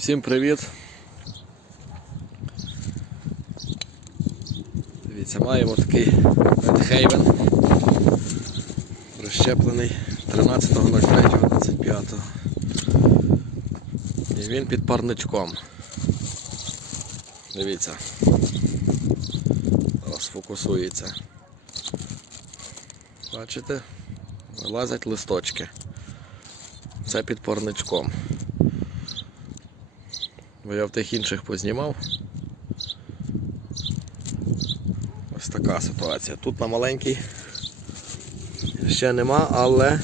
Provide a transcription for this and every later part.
Всім привіт! Дивіться, маємо такий Редхейвен розщеплений 13.03.25. І він під парничком. Дивіться. Зараз фокусується. Бачите? Вилазять листочки. Це під парничком. Бо я в тих інших познімав. Ось така ситуація. Тут на маленький ще нема, але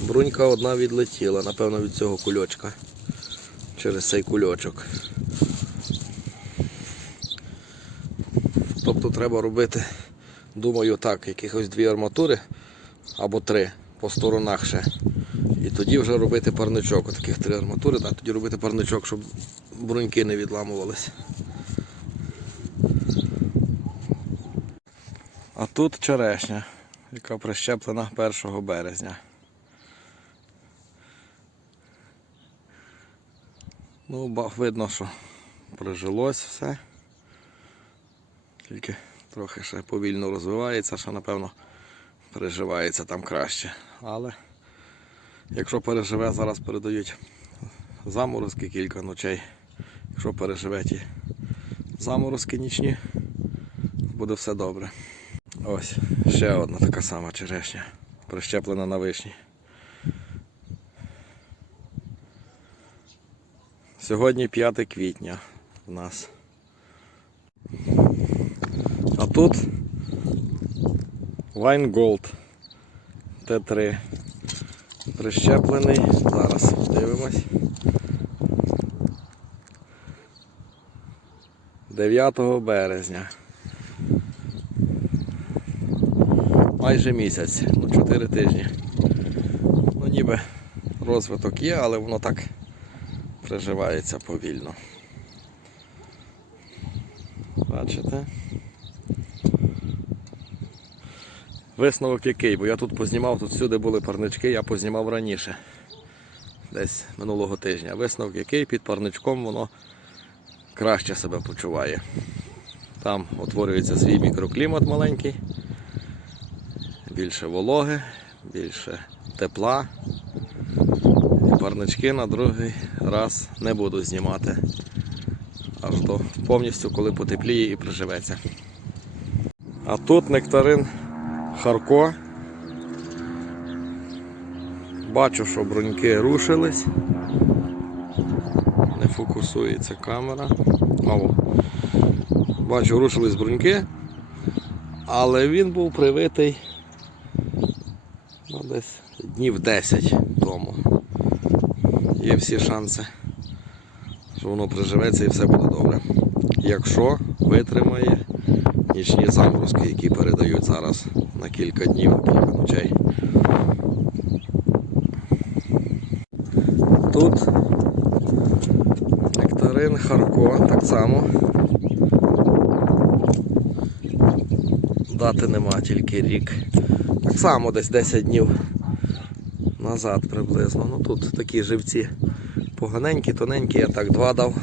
брунька одна відлетіла, напевно, від цього кульочка. Через цей кульочок. Тобто треба робити, думаю, так, якихось дві арматури або три по сторонах ще. Тоді вже робити парничок. Отаких три арматури, так, тоді робити парничок, щоб бруньки не відламувались. А тут черешня, яка прищеплена 1 березня. Ну, видно, що прижилось все. Тільки трохи ще повільно розвивається, що напевно переживається там краще. Але Якщо переживе, зараз передають заморозки кілька ночей. Якщо переживе ті заморозки нічні, буде все добре. Ось, ще одна така сама черешня, прищеплена на вишні. Сьогодні 5 квітня у нас. А тут Gold Т3 прищеплений. Зараз дивимось. 9 березня. Майже місяць, ну 4 тижні. Ну ніби розвиток є, але воно так приживається повільно. Бачите? Висновок який, бо я тут познімав, тут всюди були парнички, я познімав раніше, десь минулого тижня. Висновок який під парничком воно краще себе почуває. Там утворюється свій мікроклімат маленький, більше вологи, більше тепла. І парнички на другий раз не буду знімати. Аж до повністю, коли потепліє і приживеться. А тут нектарин Харко. Бачу, що бруньки рушились. Не фокусується камера. О, бачу, рушились бруньки, але він був привитий ну, десь днів 10 тому. Є всі шанси, що воно приживеться і все буде добре. Якщо витримає нічні заморозки, які передають зараз на кілька днів, кілька ночей. Тут нектарин Харко так само. Дати нема, тільки рік. Так само десь 10 днів назад приблизно. Ну тут такі живці поганенькі, тоненькі, я так два дав.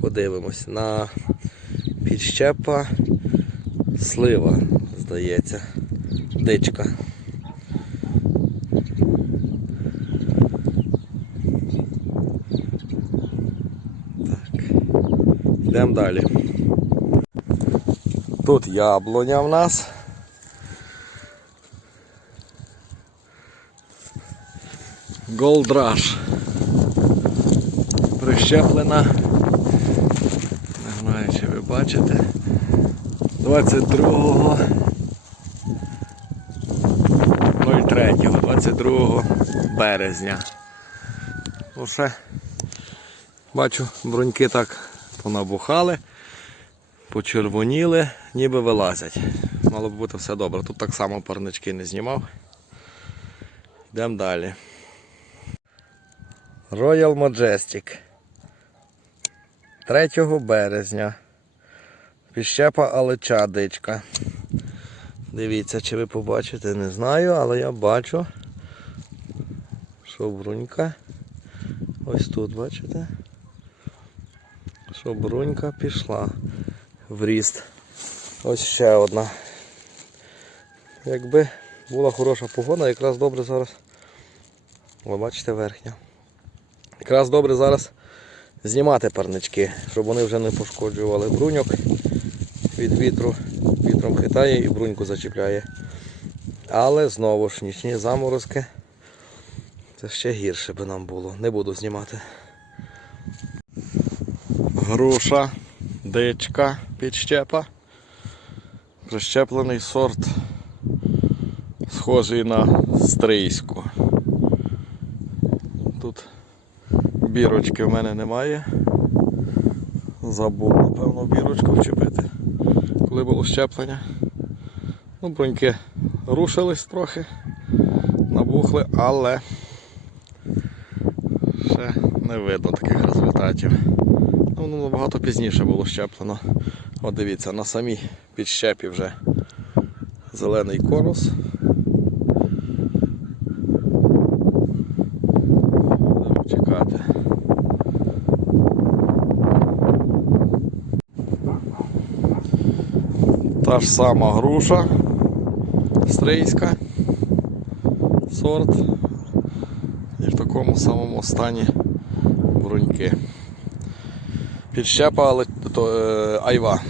Подивимось на підщепа слива, здається, дичка. Так. Йдемо далі. Тут яблуня в нас. Rush. Прищеплена. Не знаю, чи ви бачите. 22 03, 22 березня. Ну ще бачу, бруньки так понабухали, почервоніли, ніби вилазять. Мало б бути все добре. Тут так само парнички не знімав. Йдемо далі. Royal Majestic. 3 березня. Піщепа алеча дичка. Дивіться, чи ви побачите, не знаю, але я бачу, що брунька Ось тут, бачите? Що брунька пішла в ріст. Ось ще одна. Якби була хороша погода, якраз добре зараз. Ви бачите верхня. Якраз добре зараз знімати парнички, щоб вони вже не пошкоджували бруньок від вітру. Вітром хитає і бруньку зачіпляє. Але знову ж нічні заморозки. Це ще гірше би нам було. Не буду знімати. Груша, дичка, підщепа. Прищеплений сорт, схожий на стрийську. Тут бірочки в мене немає. Забув, напевно, бірочку вчепити, коли було щеплення. Ну, бруньки рушились трохи, набухли, але ще не видно таких результатів. Ну, Воно набагато пізніше було щеплено. От дивіться, на самій підщепі вже зелений конус. Будемо чекати. Та ж сама груша стрийська сорт і в такому самому стані бруньки. Підщепа, але то е, айва.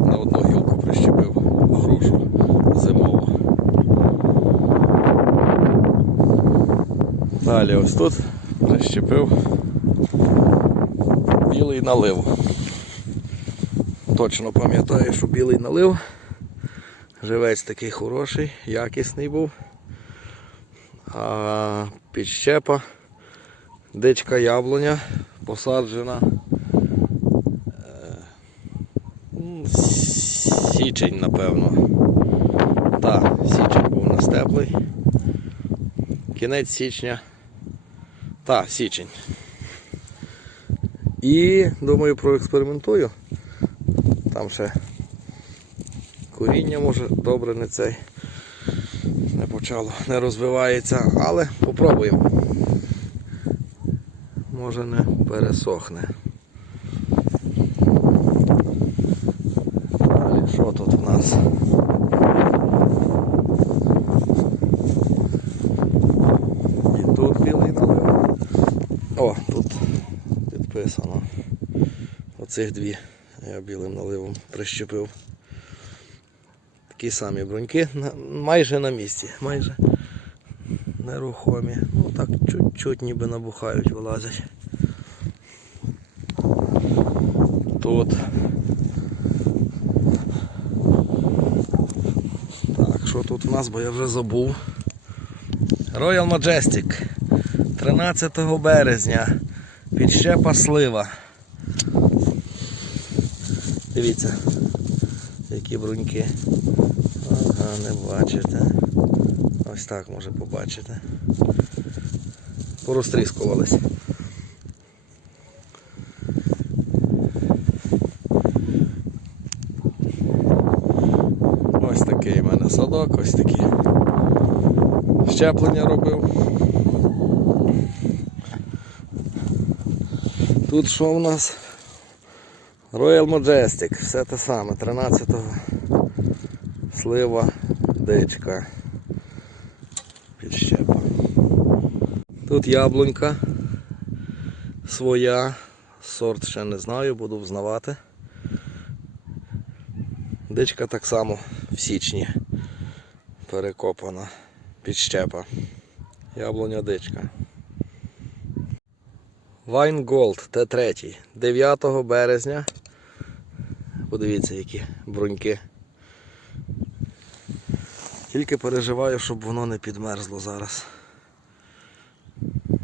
На одну гілку прищепив грушу зимову. Далі ось тут прищепив білий налив. Точно пам'ятаю, що білий налив. Живець такий хороший, якісний був. А підщепа, дичка яблуня посаджена. е, Січень, напевно. Так, січень був у нас теплий. Кінець січня. Так, січень. І думаю, проекспериментую. Там ще коріння може добре не цей не почало, не розвивається, але попробуємо. Може не пересохне. Далі, що тут в нас? І тут білий налив. О, тут підписано. Оцих дві я білим наливом прищепив. Такі самі бруньки, майже на місці, майже нерухомі. Ну так чуть-чуть ніби набухають, вилазять. Тут. Так, що тут у нас, бо я вже забув. Royal Majestic. 13 березня. Підщепа слива. Дивіться, які бруньки. Ага, не бачите. Ось так може побачити. Порозтріскувались. Ось такий в мене садок, ось такі щеплення робив. Тут що в нас? Royal Majestic, все те саме, 13-го слива, дичка, підщепа. Тут яблунька своя, сорт ще не знаю, буду взнавати. Дичка так само в січні перекопана, підщепа. Яблуня дичка. Wine Gold Т3, 9 березня. Подивіться, які бруньки. Тільки переживаю, щоб воно не підмерзло зараз.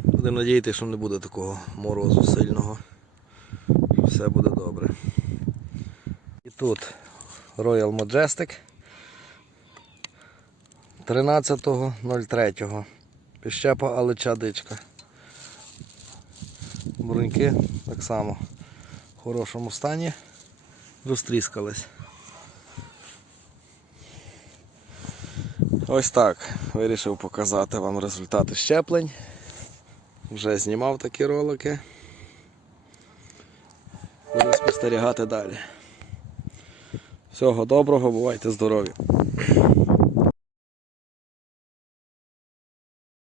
Будемо надіятися, що не буде такого морозу сильного. Все буде добре. І тут Royal Majestic 13.03. Піщепа алича дичка. Бруньки так само в хорошому стані розтріскались. Ось так вирішив показати вам результати щеплень. Вже знімав такі ролики. Буду спостерігати далі. Всього доброго, бувайте здорові!